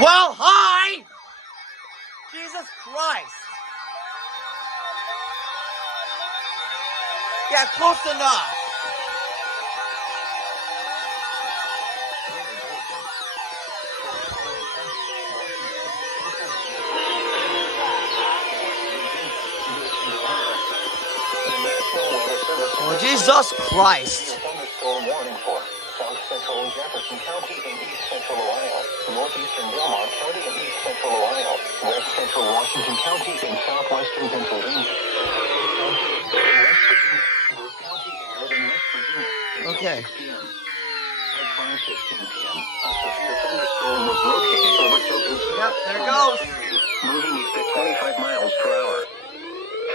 Well, hi! Jesus Christ. Yeah, close enough. Oh, Jesus Christ. Thunderstorm warning for South Central Jefferson County and East Central Ohio, Northeastern Belmont County and East Central Ohio, West Central Washington County and Southwestern Pennsylvania. Okay. At 5:15 p.m., a severe thunderstorm was located over Tilton's. Yep, there it goes. Moving east at 25 miles per hour.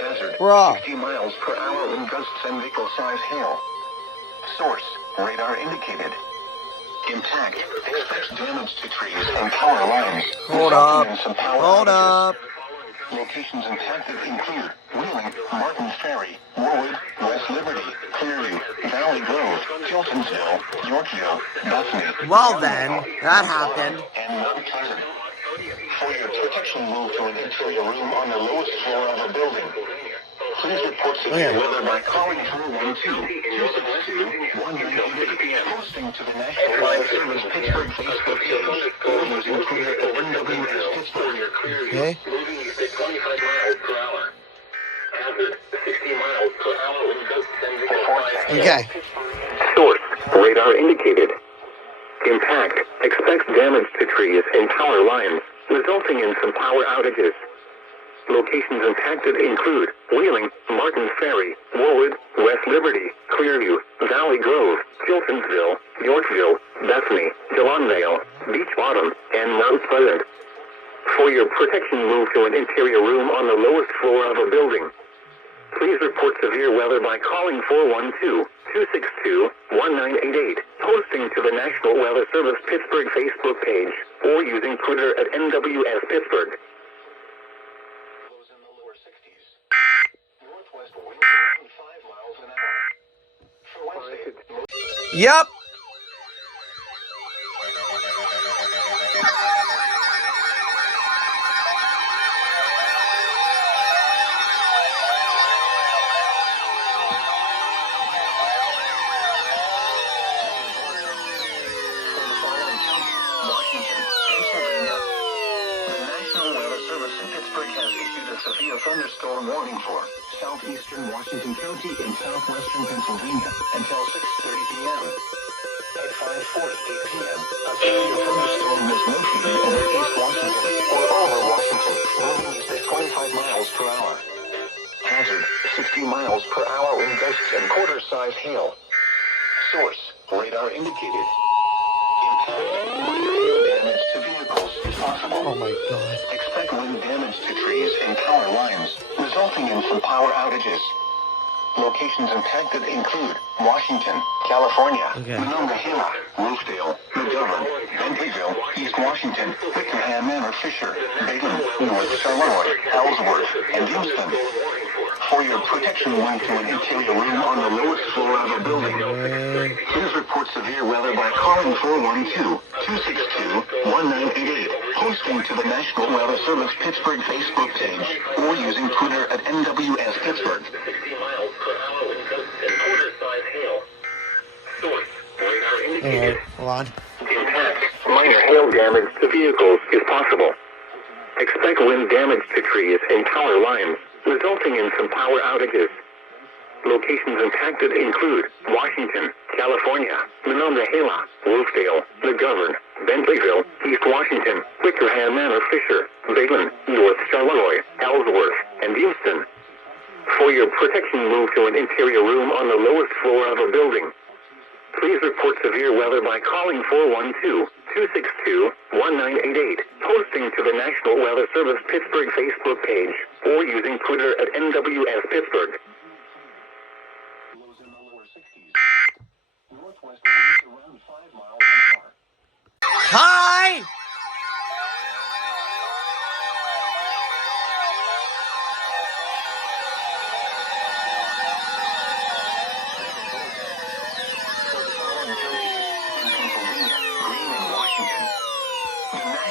Hazard, Bruh. 60 miles per hour in gusts and vehicle-sized hail. Source, radar indicated. Impact, expects damage to trees and power lines. Hold resulting up. in some power Hold outages. up. Locations impacted include Wheeling, Martin Ferry, Woolwood, West Liberty, Clearview, Valley Grove, Tiltonsville, Yorkville, Bethany. Well then, that happened. And Mount Pleasant. For your protection, move to an interior room on the lowest floor of a building. Please report severe weather by calling 412-262-1988 p.m. Posting to the National Weather Service Pittsburgh Facebook page or using Twitter at MillersvilleWX&EAS Pittsburgh. Okay. Moving east at 25 miles per hour. Hazard, 60 miles per hour in gusts and vehicle-sized hail. Okay. Source, radar indicated. Impact, expects damage to trees and power lines, resulting in some power outages. Locations impacted include Wheeling, Martin Ferry, Woolwood, West Liberty, Clearview, Valley Grove, Tiltonsville, Yorkville, Bethany, Dillonvale, Beach Bottom, and Mount Pleasant. For your protection, move to an interior room on the lowest floor of a building. Please report severe weather by calling 412-262-1988, posting to the National Weather Service Pittsburgh Facebook page, or using Twitter at NWS Pittsburgh. Yep. Severe thunderstorm warning for southeastern Washington County and southwestern Pennsylvania until 6:30 p.m. At 5:48 p.m., a severe thunderstorm was located over East Washington or over Washington, moving east at 25 miles per hour. Hazard, 60 miles per hour in gusts and quarter-size hail. Source, radar indicated. Impact, minor hail damage to vehicles is possible. Oh my God. Expect wind damage to trees and power lines, resulting in some power outages. Locations impacted include Washington, California, Monongahela, Roofdale, McGovern, Bentleyville, East Washington, Wickerham Manor, Fisher, Baden, North Charleroi, Ellsworth, and Houston. For your protection, move to an interior room on the lowest floor of a building. Please report severe weather by calling 412-262-1988, posting to the National Weather Service Pittsburgh Facebook page, or using Twitter at NWS Pittsburgh. Alright, hold on. Impact, minor hail damage to vehicles is possible. Expect wind damage to trees and power lines, resulting in some power outages. Locations impacted include Washington, California, Monongahela, Roofdale, McGovern, Bentleyville, East Washington, Wickerham Manor, Fisher, Baden, North Charleroi, Ellsworth, and Houston. For your protection, move to an interior room on the lowest floor of a building. Please report severe weather by calling 412-262-1988, posting to the National Weather Service Pittsburgh Facebook page, or using Twitter at NWS Pittsburgh. Lows in the lower 60s. Northwest winds around 5 miles an hour. Hi!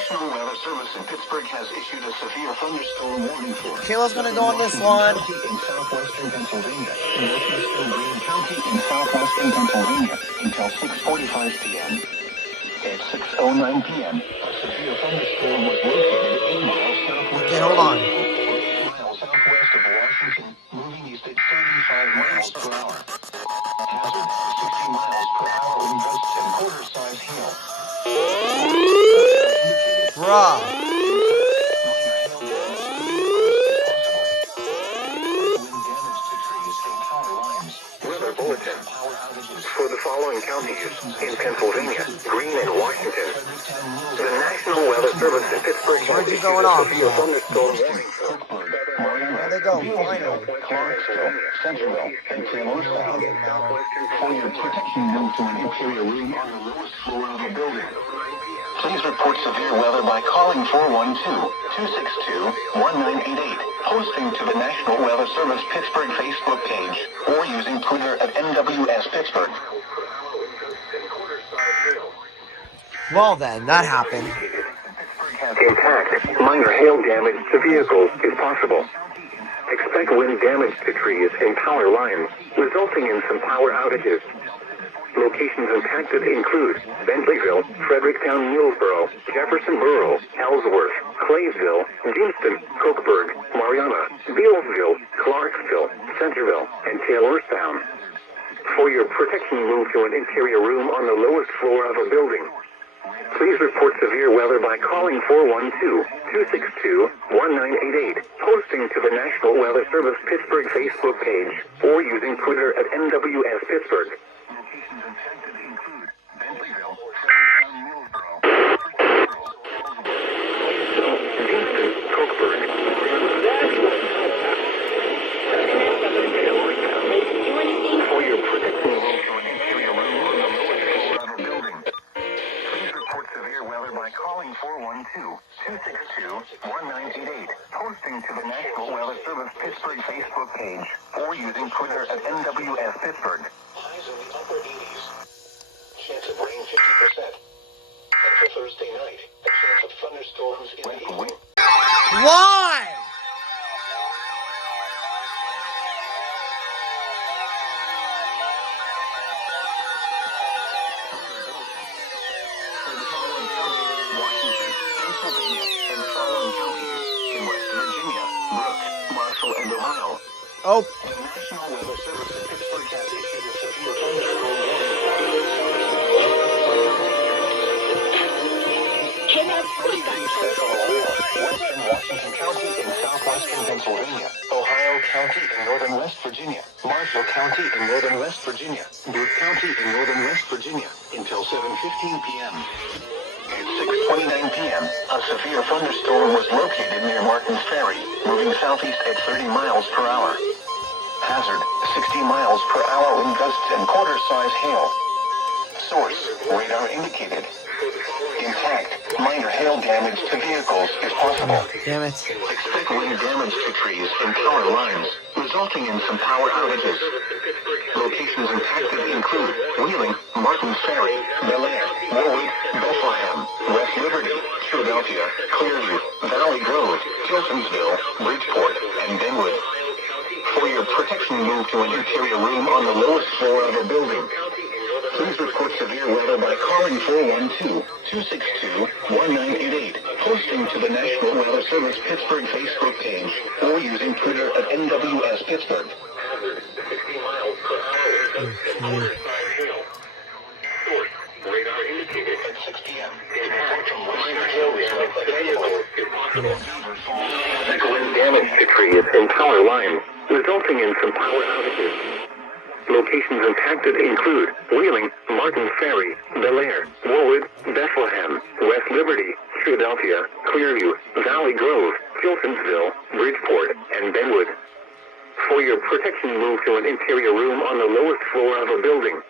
National Weather Service in Pittsburgh has issued a severe thunderstorm warning for Kayla's gonna go on this one. in southwestern Pennsylvania, northeastern Greene County in southwestern Pennsylvania until 6:45 p.m. At 6:09 p.m., a severe thunderstorm was located 8 miles southwest. Okay, hold on. Miles southwest of Washington, moving east at 35 miles per hour. Hazard: 60 miles per hour in gusts and quarter-size hail. Bruh. Weather bulletin. For the following counties in Pennsylvania, Greene, and Washington, the National Weather Service in Pittsburgh has Where'd you issued going a off? severe thunderstorm warning for Where'd they go? Finally. Clarksville, Centerville, and Charleston. For your protection, move to an interior room on the lowest floor of a building. Please report severe weather by calling 412-262-1988, posting to the National Weather Service Pittsburgh Facebook page, or using Twitter at NWS Pittsburgh. Well then, that happened. Intact, minor hail damage to vehicles is possible. Expect wind damage to trees and power lines, resulting in some power outages. Locations impacted include Bentleyville, Fredericktown, Millsboro, Jefferson Borough, Ellsworth, Claysville, Deanston, Cokeburg, Mariana, Bealsville, Clarksville, Centerville, and Taylorstown. For your protection, move to an interior room on the lowest floor of a building. Please report severe weather by calling 412-262-1988, posting to the National Weather Service Pittsburgh Facebook page, or using Twitter at NWS Pittsburgh. Calling 412-262-1988, posting to the National Weather Service Pittsburgh Facebook page, or using Twitter at NWS Pittsburgh. Highs in the upper 80s. Chance of rain 50%. And for Thursday night, a chance of thunderstorms in the evening. Why? Oh. The National Weather Service in Pittsburgh has issued a severe thunderstorm warning. Western Washington County in southwestern Pennsylvania, Ohio County in northern West Virginia, Marshall County in northern West Virginia, Brooke County in northern West Virginia, until 7:15 p.m. At 6:29 p.m., a severe thunderstorm was located near Martin's Ferry, moving southeast at 30 miles per hour. Hazard: 60 miles per hour wind gusts and quarter-size hail. Source: radar indicated. Intact, minor hail damage to vehicles is possible. Damn it. Expect wind damage to trees and power lines, resulting in some power outages. Locations impacted include Wheeling, Martin's Ferry, Bel Air, Warwick, Bethlehem, West Liberty, Philadelphia, Clearview, Valley Grove, Tilsonsville, Bridgeport, and Benwood. For your protection, move to an interior room on the lowest floor of a building. Please report severe weather by calling 412-262-1988, posting to the National Weather Service Pittsburgh Facebook page, or using Twitter at NWS Pittsburgh. Hazard: 60 miles per hour. Source: radar indicated at 6 p.m. Minor hail damage to vehicles is possible. Wind damage to trees and power lines, resulting in some power outages. Locations impacted include Wheeling, Martin's Ferry, Bel Air, Warwood, Bethlehem, West Liberty, Philadelphia, Clearview, Valley Grove, Tilsonsville, Bridgeport, and Benwood. For your protection, move to an interior room on the lowest floor of a building.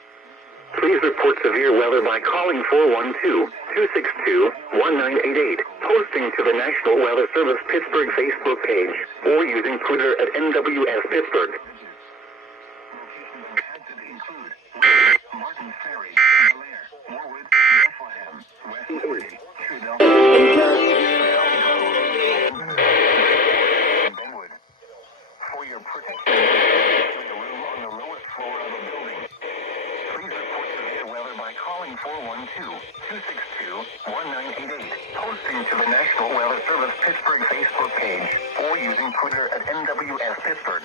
Please report severe weather by calling 412-262-1988, posting to the National Weather Service Pittsburgh Facebook page, or using Twitter at NWS Pittsburgh. Martin Ferry, Bel Air, Warwood, Bethlehem, West Liberty, Philadelphia. Posting to the National Weather Service Pittsburgh Facebook page or using Twitter at NWS Pittsburgh.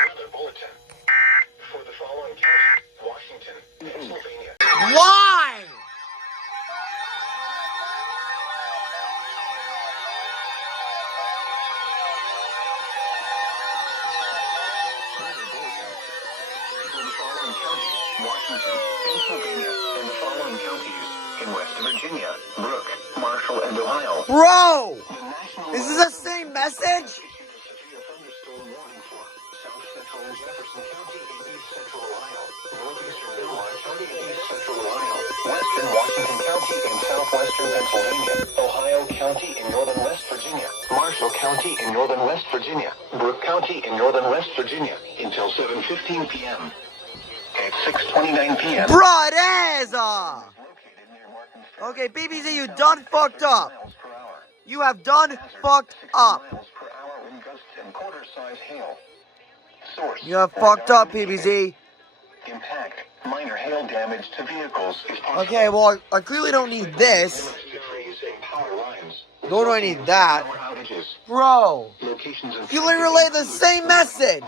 Weather bulletin for the following counties: Washington, Pennsylvania. Why? Washington, Pennsylvania, and the following counties in West Virginia, Brooke, Marshall, and Ohio. Bro! Is this the same message? Thunderstorm warning for South Central and Jefferson County in East Central Ohio, Northeastern Illinois County in East Central Ohio, Western Washington County in Southwestern Pennsylvania, Ohio County in Northern West Virginia, Marshall County in Northern West Virginia, Brooke County in Northern West Virginia until 7:15 p.m. At 6:29 p.m. Brother! Okay, BBC, you done fucked up. You have done fucked up. You have fucked up, BBC. Impact, minor hail damage to vehicles is possible. Okay, well, I clearly don't need this. Nor do I need that. Bro, you literally relay the same message.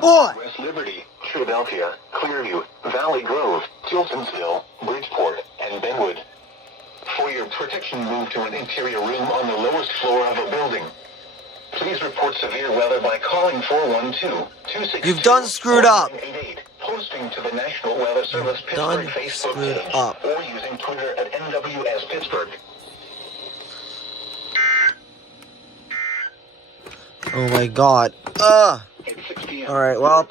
Boy! West Liberty, Philadelphia, Clearview, Valley Grove, Tilsonsville, Bridgeport, and Benwood. For your protection, move to an interior room on the lowest floor of a building. Please report severe weather by calling 412-262. You've done screwed up. Posting to the National Weather Service Pittsburgh Facebook page or using Twitter at NWS Pittsburgh. Oh my god. Alright, well,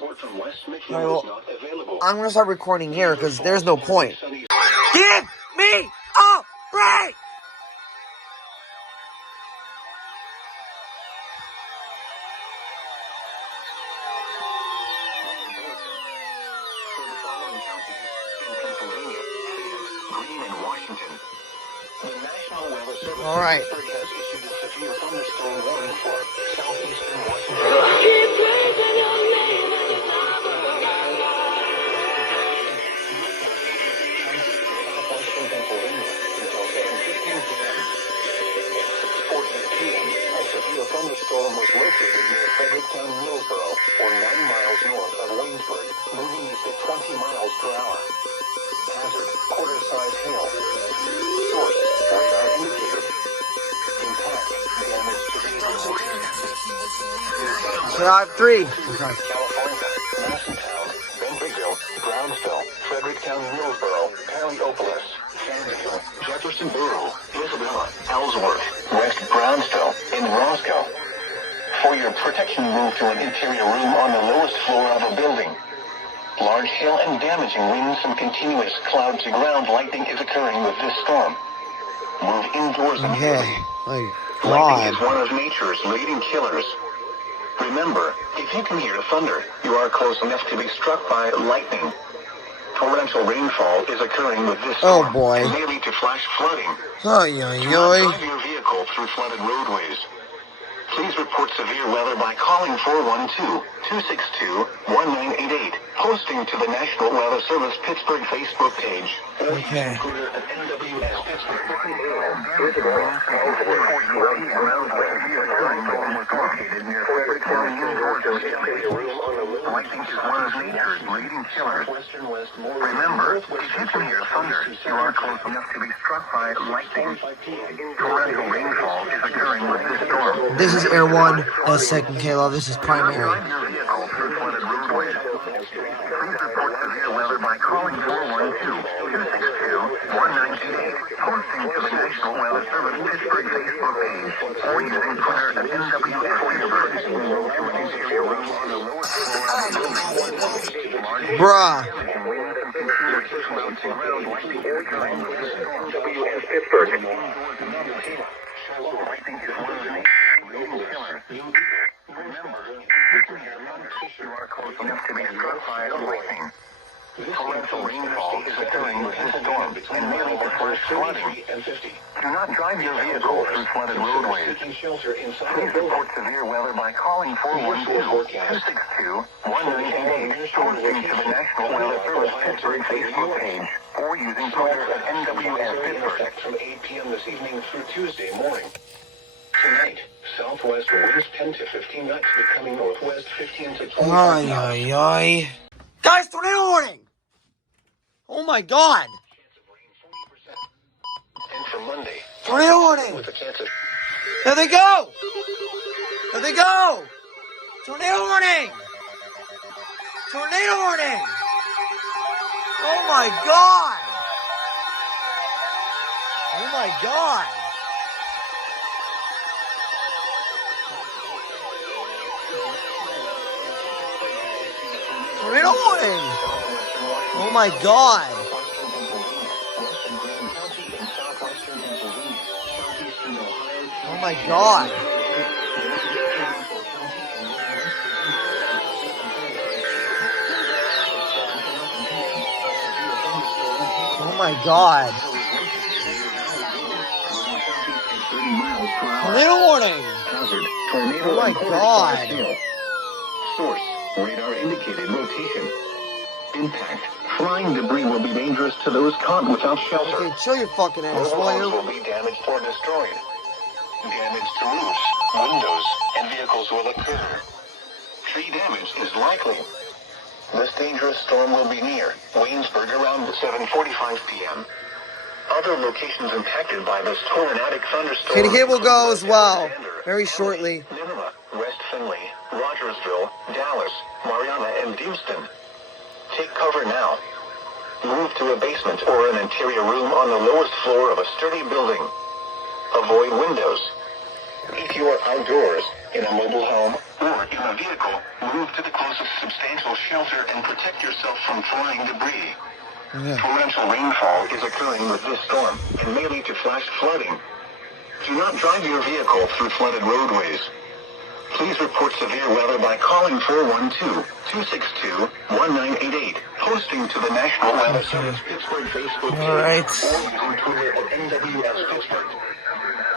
I'm gonna start recording here because there's no point. Give me a break! Alright. A thunderstorm was located near Fredericktown, Millsboro, or 9 miles north of Waynesburg, moving east at 20 miles per hour. Hazard, quarter-size hail. Source, radar indicated. Impact, damage to vehicles. So I have 3. California, Madisontown, Bentonville, Brownsville, Fredericktown, Millsboro, Perryopolis, Fairfield, Jefferson Borough, Isabella, Ellsworth, West Brownsville, and Roscoe. For your protection, move to an interior room on the lowest floor of a building. Large hail and damaging winds and continuous cloud-to-ground lightning is occurring with this storm. Move indoors immediately. My Lightning god. is one of nature's leading killers. Remember, if you can hear thunder, you are close enough to be struck by lightning. Torrential rainfall is occurring with this storm. Oh boy. And may lead to flash flooding. Oy, Do oy, not oy. drive your vehicle through flooded roadways. Please report severe weather by calling 412-262-1988, posting to the National Weather Service Pittsburgh Facebook page, or Okay. Twitter at NWS Pittsburgh. Lightning is one of nature's leading killers. Remember, if you can hear thunder, you are close enough to be struck by lightning. Torrential rainfall is occurring with this storm. This is Air 1, that's second Kayla, this is primary. Drive your vehicle through flooded roadways. Please report severe weather by calling 412-262-1988, posting to the National Weather Service Pittsburgh Facebook page, or using Twitter at NWS Pittsburgh. Bruh. NWS Pittsburgh. Lightning is one of the nation's leading killers. Remember, if you can hear thunder, you are close enough to be struck by lightning. Torrential rainfall is occurring with this storm. p.m. and may lead to flash flooding. Do not drive your vehicle through flooded roadways. Please report severe weather by calling 412-262-1988, posting to the National Weather Service Pittsburgh Facebook page, or using Twitter at NWS Pittsburgh. From 8 p.m. this evening through Tuesday morning. Tonight, southwest winds 10 to 15 knots, becoming northwest 15 to 25 knots. Guys, tornado warning! Oh my god! And for Monday, Tornado warning! with a chance of There they go! There they go! Tornado warning! Tornado warning! Oh my god! Oh my god! Tornado warning! Oh my god! Oh my god! Oh my god! Tornado warning! Oh my god! Source, radar indicated rotation. Impact, flying debris will be dangerous to those caught without shelter. Okay, chill your fucking ass, will Homes you? will be damaged or destroyed. Damage to roofs, windows, and vehicles will occur. Tree damage is likely. This dangerous storm will be near Waynesburg around 7:45 p.m. Other locations impacted by this tornadic thunderstorm. Katie K will go as well, very shortly. Nineveh, West Findlay, Rogersville, Dallas, Mariana, and Houston. Take cover now. Move to a basement or an interior room on the lowest floor of a sturdy building. Avoid windows. If you are outdoors, in a mobile home, or in a vehicle, move to the closest substantial shelter and protect yourself from flying debris. Torrential rainfall is occurring with this storm and may lead to flash flooding. Do not drive your vehicle through flooded roadways. Please report severe weather by calling 412-262-1988, posting to the National Weather Service Pittsburgh Facebook page, All right. or using Twitter at NWS Pittsburgh.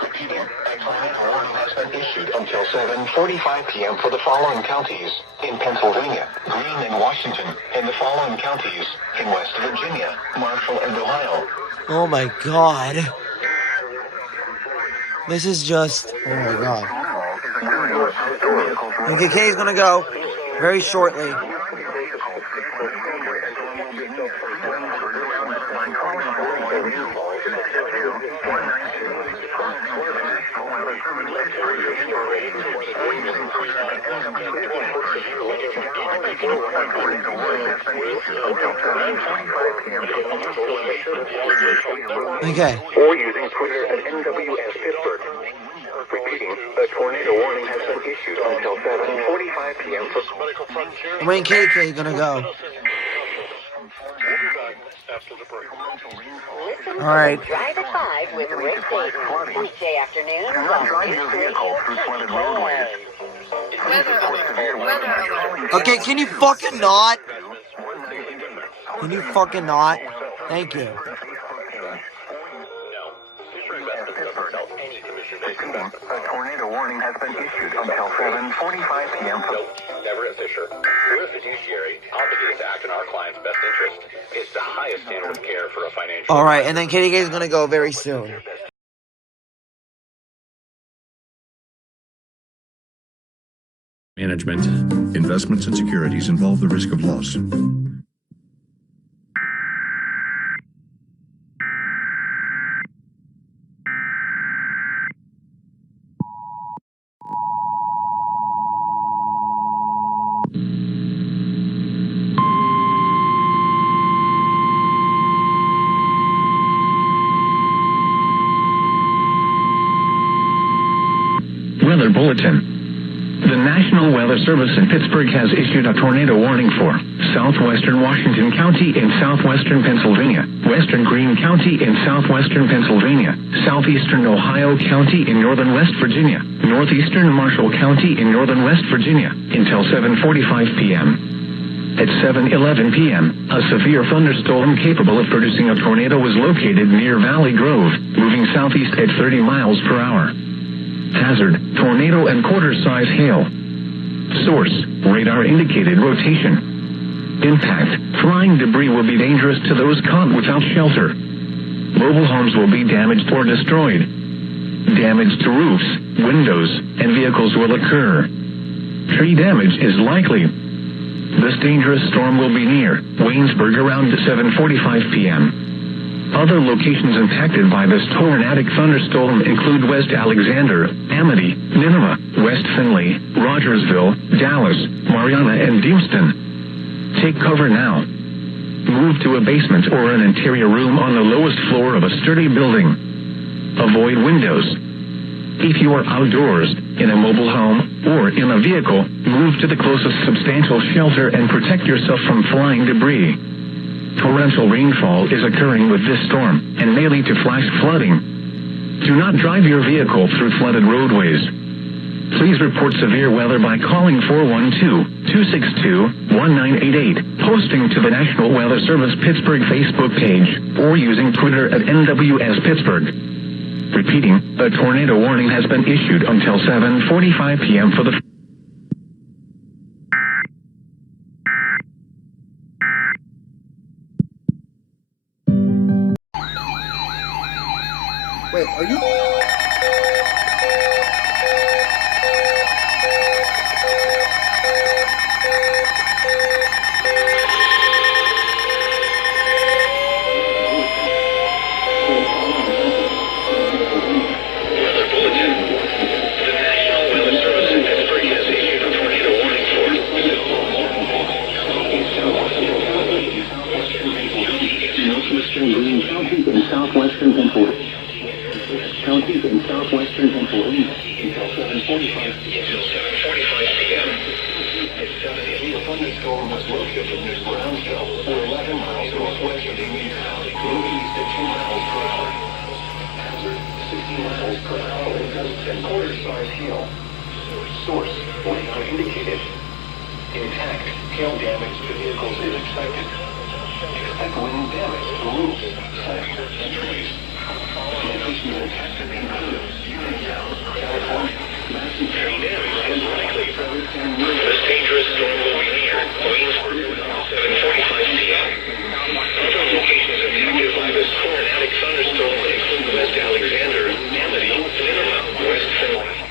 Repeating, a tornado warning has been issued until 7:45 p.m. for the following counties in Pennsylvania, Greene and Washington, and the following counties in West Virginia, Marshall, and Ohio. Oh my god. This is just, oh my god. Okay, Kay's gonna go very shortly. Okay. Or using Twitter at NWS Pittsburgh. Repeating, a tornado warning has been issued until 7:45 p.m. for When KK gonna go? All right. Drive at 5 with Rick Dayton. Weekday afternoons Do not drive your vehicle through flooded roadways. Weather alert. Okay, can you fucking not? Can you fucking not? Thank you. A tornado warning has been issued until 7:45 p.m. Never at Fisher. We're a fiduciary, obligated to act in our client's best interest. It's the highest standard of care for a financial... All right, and then KK is gonna go very soon. Management. Investments and securities involve the risk of loss. Weather Bulletin. The National Weather Service in Pittsburgh has issued a tornado warning for southwestern Washington County in southwestern Pennsylvania, western Greene County in southwestern Pennsylvania, southeastern Ohio County in northern West Virginia, northeastern Marshall County in northern West Virginia, until 7:45 p.m. At 7:11 p.m., a severe thunderstorm capable of producing a tornado was located near Valley Grove, moving southeast at 30 miles per hour. Hazard, tornado and quarter-size hail. Source, radar indicated rotation. Impact, flying debris will be dangerous to those caught without shelter. Mobile homes will be damaged or destroyed. Damage to roofs, windows, and vehicles will occur. Tree damage is likely. This dangerous storm will be near Waynesburg around 7:45 p.m. Other locations impacted by this tornadic thunderstorm include West Alexander, Amity, Nineveh, West Findlay, Rogersville, Dallas, Mariana, and Houston. Take cover now. Move to a basement or an interior room on the lowest floor of a sturdy building. Avoid windows. If you are outdoors, in a mobile home, or in a vehicle, move to the closest substantial shelter and protect yourself from flying debris. Torrential rainfall is occurring with this storm and may lead to flash flooding. Do not drive your vehicle through flooded roadways. Please report severe weather by calling 412-262-1988, posting to the National Weather Service Pittsburgh Facebook page, or using Twitter at NWS Pittsburgh. Repeating, a tornado warning has been issued until 7:45 p.m. for the Wait, are you? Source, radar indicated. Impact, hail damage to vehicles is expected. Expect wind damage to roofs, siding, and trees. Locations impacted include California. Massive tree damage is likely. This dangerous storm will be near Waynesburg around 7:45 p.m. Other locations impacted by this tornadic thunderstorm include West Alexander, Amity, Nineveh, West Findlay.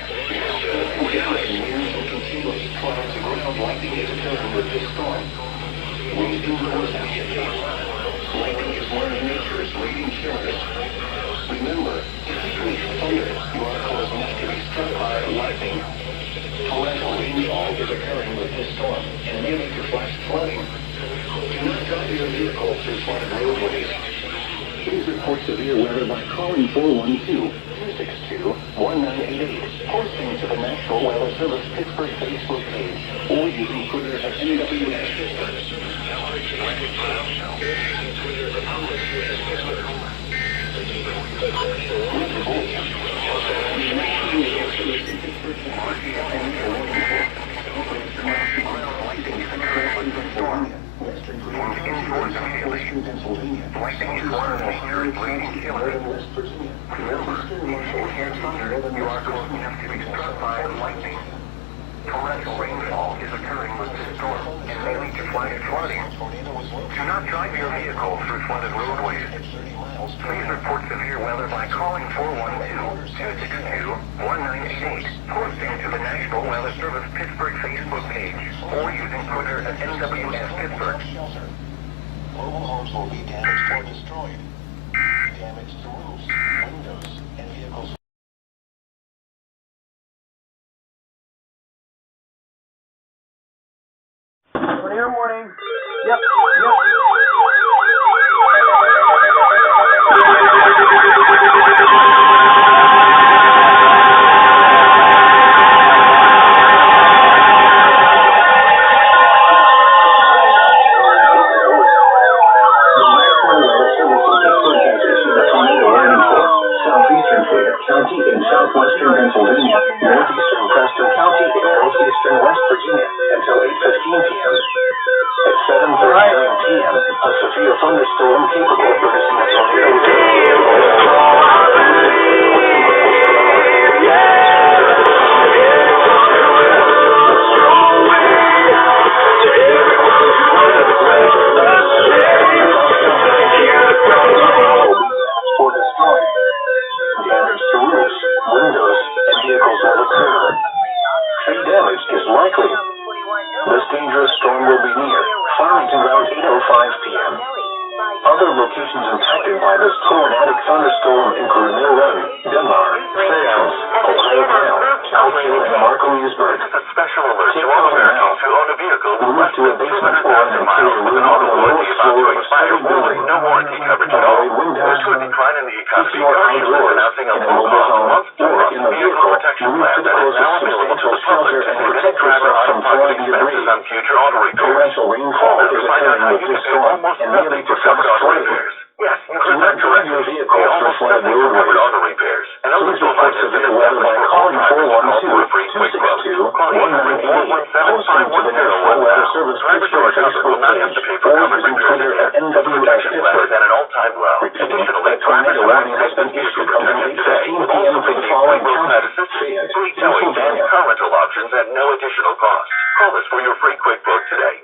Clouds and ground lightning is occurring with this storm. Winds indoors and heavy. Lightning is one of nature's leading killers. Remember, if you meet thunder, you are close enough to be struck by lightning. Torrential rainfall is occurring with this storm and may lead to flash flooding. Do not drive your vehicle through flooded roadways. Please report severe weather by calling 412-262-1988, posting to the National Weather Service Pittsburgh Facebook page, or using Twitter at NWS Pittsburgh. Pennsylvania, lightning is one of the nature's leading killers. West Virginia, remember, you are close enough to be struck by lightning. Torrential rainfall is occurring with this storm and may lead to flash flooding. Do not drive your vehicle through flooded roadways. Please report severe weather by calling 412-262-1988, posting to the National Weather Service Pittsburgh Facebook page, or using Twitter at NWS Pittsburgh. Mobile homes will be damaged or destroyed. Damage to roofs, windows, and vehicles. Morning. Yep. County in southwestern Pennsylvania, northeastern Preston County in northeastern West Virginia until 8:15 p.m. At p.m. A severe thunderstorm capable of producing a tornado. Or destroyed. Damage to roofs, windows, and vehicles will occur. Tree damage is likely. This dangerous storm will be near Farmington around 8:05 p.m. Other locations impacted by this tornadic thunderstorm include Mill Run, Denmark, Fairhouse, Ohio Canal, Outfield, and Marco-Leesburg. Takeover now. Move to a basement or an interior room on the lowest floor of a steady building. Avoid wind damage. If you are outdoors, in a mobile home, or in a vehicle, move to the closest substantial shelter and protect yourself from falling debris. Torrential rainfall is occurring with this storm and nearly to flash flooding. Do not drive your vehicle through flooded roadways. Please report severe weather by calling 412-262-1988, posting to the National Weather Service Pittsburgh Facebook page, or using Twitter at NWX Pittsburgh. Repeating, a tornado warning has been issued until 8:15 p.m. for the following counties: Fayette, Pennsylvania. Car rental options at no additional cost. Call us for your free quick quote today.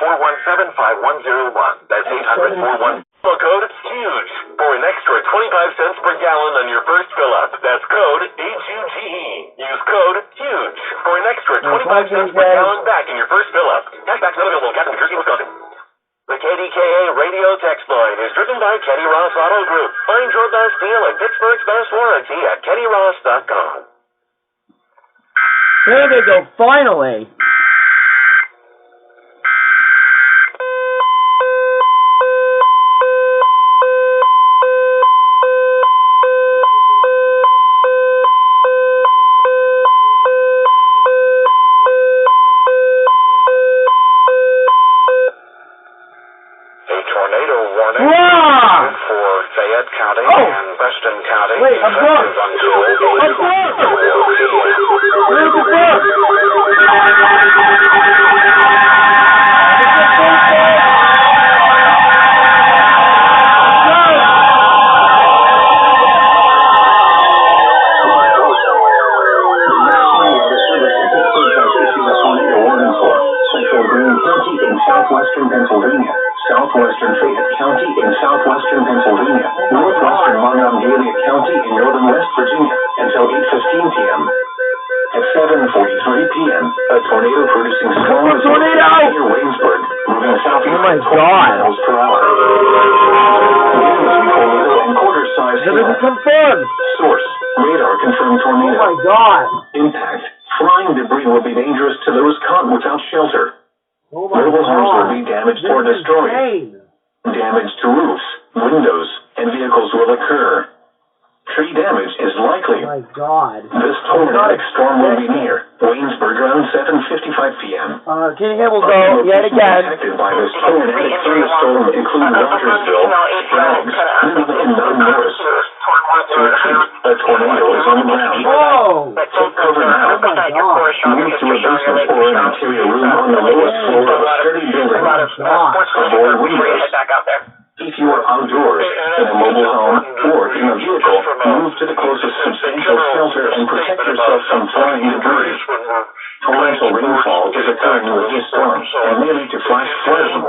800-417-5101. That's 800-417. Code HUGE for an extra 25 cents per gallon on your first fill up. That's code HUGE. Use code HUGE for an extra 25 cents per gallon back in your first fill up. Cashback's not available in Gas, New Jersey, Wisconsin. The KDKA radio text line is driven by Kenny Ross Auto Group. Find your best deal and Pittsburgh's best warranty at KennyRoss.com. There they go, finally. For Fayette County and Preston County. Wait, I'm drunk. Where's the book? Southwestern Pennsylvania, southwestern Fayette County in southwestern Pennsylvania, northwestern Monongalia County in northern West Virginia until 8:15 p.m. At 7:43 p.m., a tornado producing strong near Waynesburg, moving southeast at 20 miles per hour. Tornado and quarter-size hail. Confirmed. Source: radar confirmed tornado. Oh my God. Impact: flying debris will be dangerous to those caught without shelter. Oh my Mobile homes God. will be damaged or destroyed. Damage to roofs, windows, and vehicles will occur. Tree damage is likely. Oh my God. This tornadic storm will be near Waynesburg around 7:55 p.m. Kenny Hill will go yet again. Affected by this tornadic thunderstorm include Rogersville, Braggs, Newton, and Mount Morris. To repeat, a tornado is on the ground. Whoa! Take cover now. Oh my God. Move to a basement or an interior room on the lowest floor of a sturdy building. Avoid windows. If you are outdoors, in a mobile home, or in a vehicle, move to the closest substantial shelter and protect yourself from flying debris. Torrential rainfall is occurring with this storm and may lead to flash flooding. Do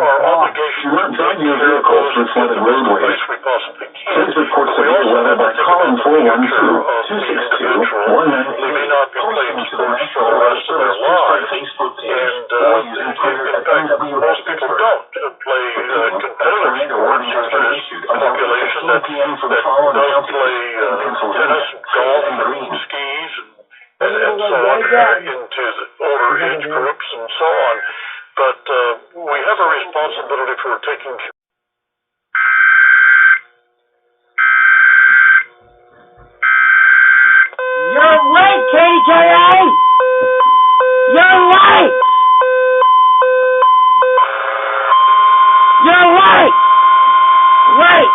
not drive your vehicle through flooded roadways. Please report severe weather by calling 412-262-1988, posting to the National Weather Service Pittsburgh Facebook page, or using Twitter at NWX Pittsburgh. A tornado warning has been issued until 8:15 p.m. for the following counties in Pennsylvania, Fayette and Green. And so on, into the older age groups and so on. But we have a responsibility for taking care. You're right, KDKA! You're right! You're right! Wait!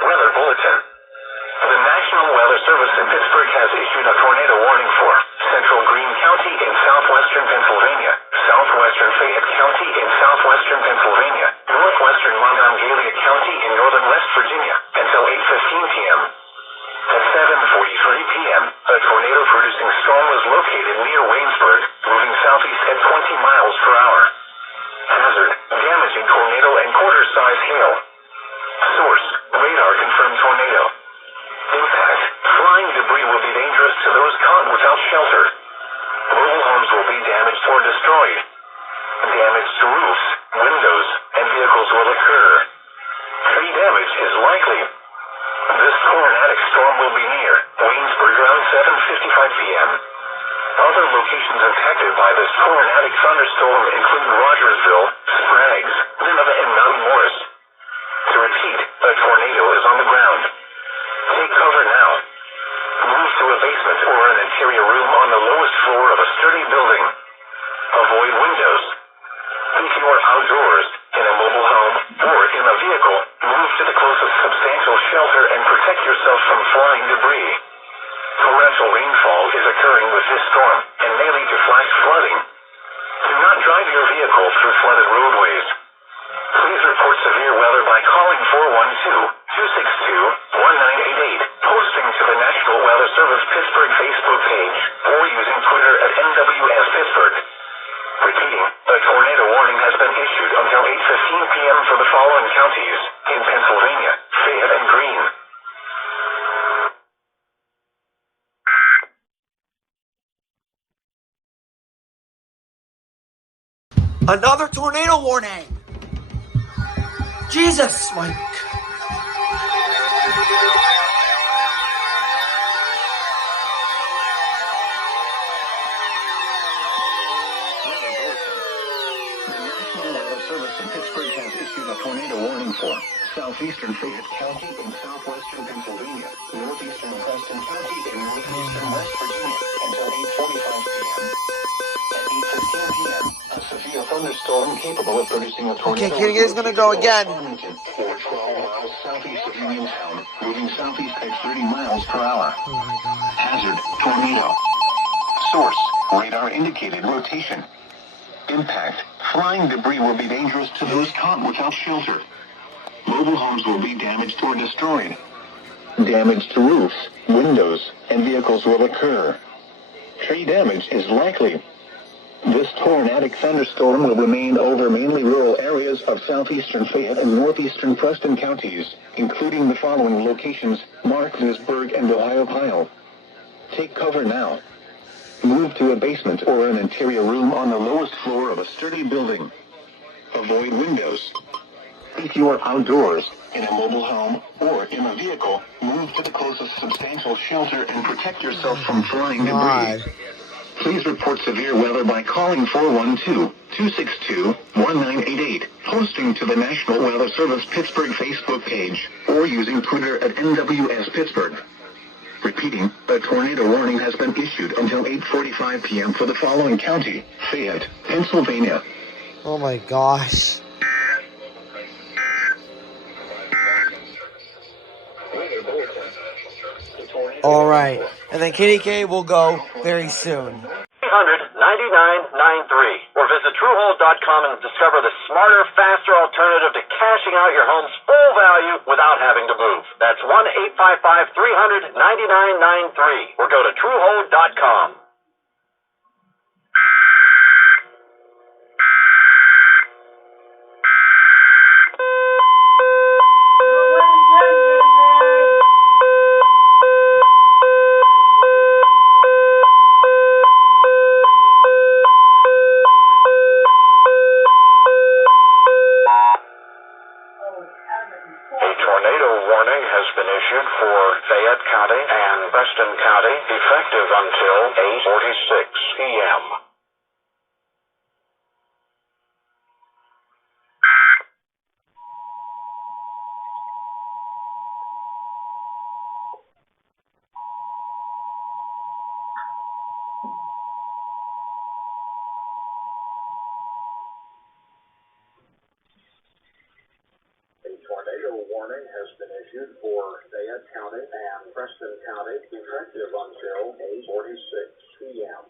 Weather bulletin. The National Weather Service in Pittsburgh has issued a tornado warning for Central Green Fayette County in southwestern Pennsylvania, northwestern Monongalia County in northern West Virginia, until 8:15 p.m. At 7:43 p.m., a tornado-producing storm was located near Waynesburg, moving southeast at 20 miles per hour. Hazard, damaging tornado and quarter-size hail. Source, radar confirmed tornado. Impact, flying debris will be dangerous to those caught without shelter. Mobile homes will be damaged or destroyed. Damage to roofs, windows, and vehicles will occur. Tree damage is likely. This tornadic storm will be near Waynesburg around 7:55 p.m. Other locations impacted by this tornadic thunderstorm include Rogersville, Spraggs, Nineveh, and Mount Morris. To repeat, a tornado is on the ground. Take cover now. Move to a basement or an interior room on the lowest floor of a sturdy building. Avoid windows. If you are outdoors, in a mobile home, or in a vehicle, move to the closest substantial shelter and protect yourself from flying debris. Torrential rainfall is occurring with this storm and may lead to flash flooding. Do not drive your vehicle through flooded roadways. Please report severe weather by calling 412-262-1988, posting to the National Weather Service Pittsburgh Facebook page, or using Twitter at NWS Pittsburgh. Repeating, a tornado warning has been issued until 8:15 p.m. for the following counties in Pennsylvania, Fayette and Greene. Another tornado warning! Jesus, Mike. Pittsburgh has issued a tornado warning for southeastern Fayette County in southwestern Pennsylvania, northeastern Preston County in northeastern West Virginia until 8:45 p.m. At 8:15 p.m., a severe thunderstorm capable of producing a tornado. Okay, Kitty is gonna go again. Or 12 miles southeast of Uniontown, moving southeast at 30 miles per hour. Oh my God. Hazard, tornado. Source, radar indicated rotation. Impact, flying debris will be dangerous to those caught without shelter. Mobile homes will be damaged or destroyed. Damage to roofs, windows, and vehicles will occur. Tree damage is likely. This tornadic thunderstorm will remain over mainly rural areas of southeastern Fayette and northeastern Preston counties, including the following locations: Marksville and Ohio. Take cover now. Move to a basement or an interior room on the lowest floor of a sturdy building. Avoid windows. If you are outdoors, in a mobile home, or in a vehicle, move to the closest substantial shelter and protect yourself from flying debris. Please report severe weather by calling 412-262-1988, posting to the National Weather Service Pittsburgh Facebook page, or using Twitter at NWS Pittsburgh. Repeating, a tornado warning has been issued until 8:45 p.m. for the following county: Fayette, Pennsylvania. Oh my gosh. All right, and then Kitty K will go very soon. 800-9993 or visit TrueHold.com and discover the smarter, faster alternative to cashing out your home's full value without having to move. That's 1-855-300-9993 or go to TrueHold.com. For Fayette County and Preston County, effective until 8:46 p.m. A tornado warning has been issued for Fayette County and Preston County, effective until 8:46 p.m.